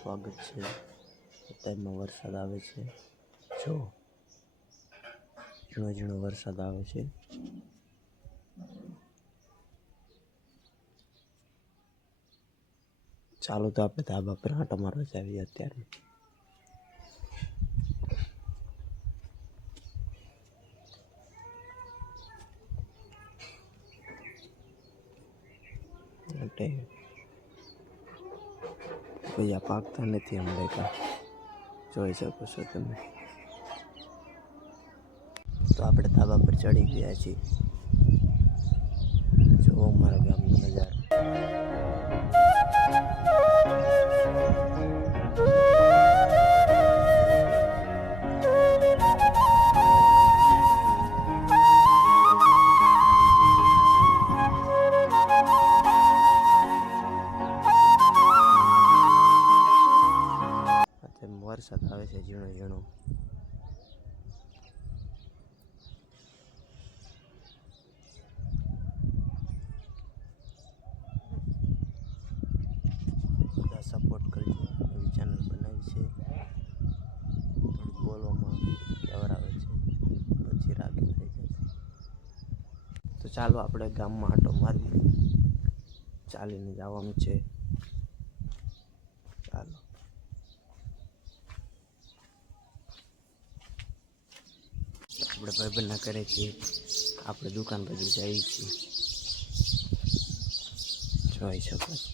સ્વાગત છે। અત્યારમાં વરસાદ આવે છે, જો ઝીણો ઝીણો વરસાદ આવે છે। ચાલો તો આપણે ધાબા પર આંટો મારવા જાવીએ અત્યારે। ભૈયા પાકતા નથી હમણાં કાં જોઈ શકો છો તમે। તો આપણે ધાબા પર ચડી ગયા છીએ। જુઓ મારા ગામનો નજારો। વરસાદ આવે છે ઝીણો ઝીણો। બધા સપોર્ટ કરજો, એવી ચેનલ બનાવી છે। થોડુંક બોલવામાં કેવર આવે છે, પછી રાગે થઈ જાય છે। તો ચાલો આપણે ગામમાં આંટો મારીએ, ચાલીને જવાનું છે। ચાલો આપણે ભાઈબંધના ઘરે છીએ, આપણે દુકાન બાજુ જઈએ છીએ, જોઈ શકો છો।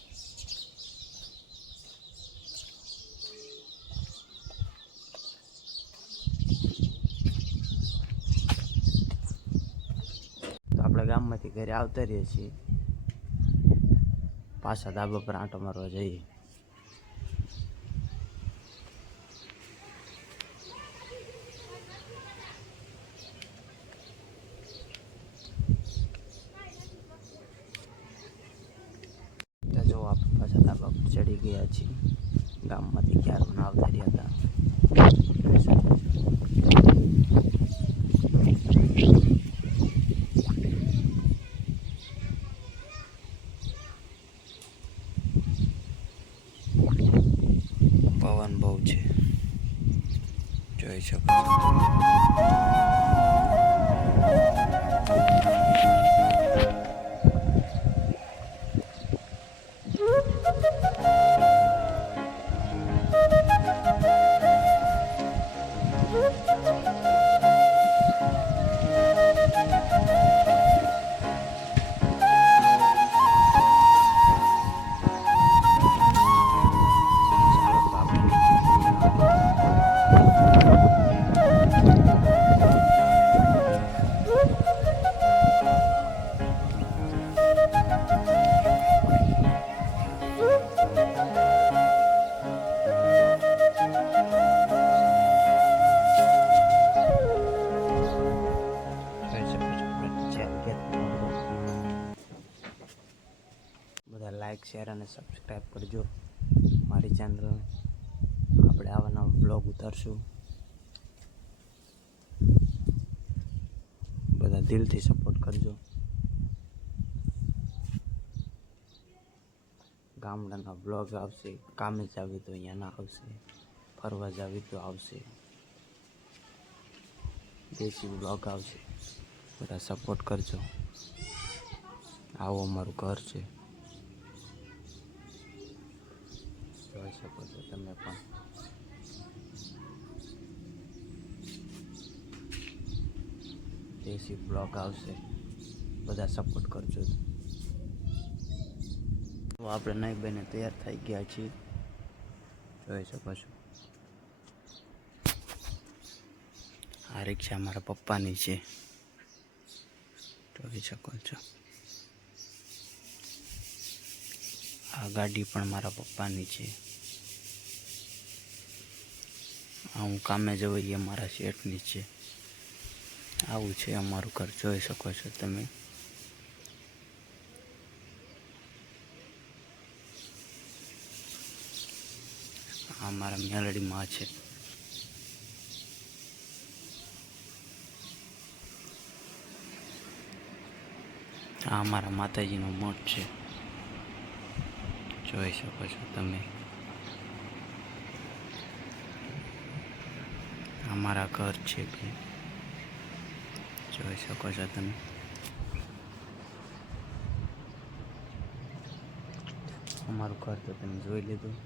તો આપણે ગામમાંથી ઘરે આવતા રહીએ છીએ, પાછા ધાબા પર આંટો મારવા જઈએ। જો આપણે પાછા ધાબા પર ચડી ગયા છીએ, ગામમાંથી ક્યારો ના આવતા રહ્યા હતા। પવન બહુ છે, જોઈ શકો છો। બધા લાઈક શેર અને સબસ્ક્રાઈબ કરજો મારી ચેનલ। આપણે આવા નવા બ્લોગ ઉતારશું, બધા દિલથી સપોર્ટ કરજો। ગામડાના બ્લોગ આવશે, કામે જાવી તો અહીંયાના આવશે, ફરવા જાવી તો આવશે, દેશી બ્લોગ આવશે। બધા સપોર્ટ કરજો। આવો અમારું ઘર છે, જોઈ શકો છો તમે પણ। દેશી બ્લોગ આવશે, બધા સપોર્ટ કરજો। તો આપણે નહીં બને તૈયાર થઈ ગયા છીએ, જોઈ શકો છો। આ રિક્ષા મારા પપ્પાની છે, જોઈ શકો છો। આ ગાડી પણ મારા પપ્પાની છે। આ હું કામે જવું એ મારા શેઠની છે। આવું છે અમારું ઘર, જોઈ શકો છો તમે। આ મારા મેલડી માં છે। આ અમારા માતાજીનો મઠ છે, જોઈ શકો છો તમે। અમારા ઘર છે કે જોઈ શકો છો તમે. અમારું ઘર તો તમે જોઈ લીધું.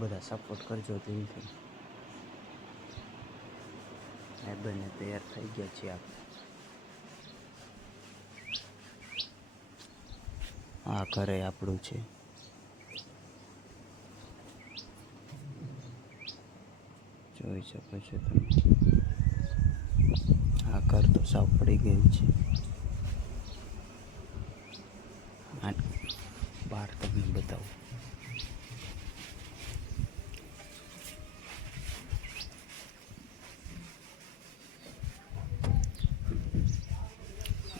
બધા સપોર્ટ કરજો દિલથી. એ બંને તૈયાર થઈ ગયા છીએ આપણે. આ ઘરે આપણું છે. જોઈ શકો છો તમે. આ ઘર તો સાવ પડી ગયું છે. આ બહાર તમને બતાવું.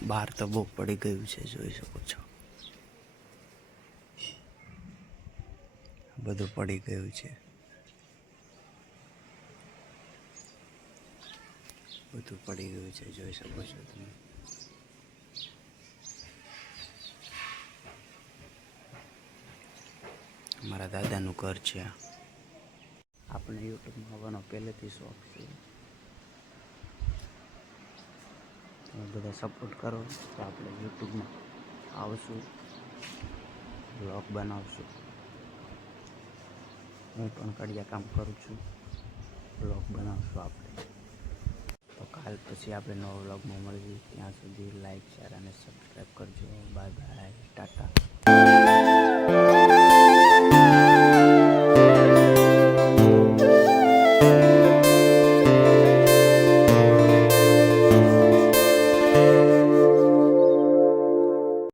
બહાર તો બહુ પડી ગયું છે, જોઈ શકો છો. બધું પડી ગયું છે. બધું પડી ગયું છે, જોઈ શકો છો તમે. મારા દાદાનું ઘર છે. આપણે યુટ્યુબમાં આવવાનો પહેલેથી શોખ છે. તમે બધા સપોર્ટ કરો તો આપણે યુટ્યુબમાં આવશું, બ્લોગ બનાવશું. હું પણ કડિયા કામ કરું છું, બ્લોગ બનાવશું આપણે. તો કાલ પછી આપણે નવા બ્લોગમાં મળીએ. ત્યાં સુધી લાઈક, શેર અને સબસ્ક્રાઈબ કરજો. Bye bye, Tata.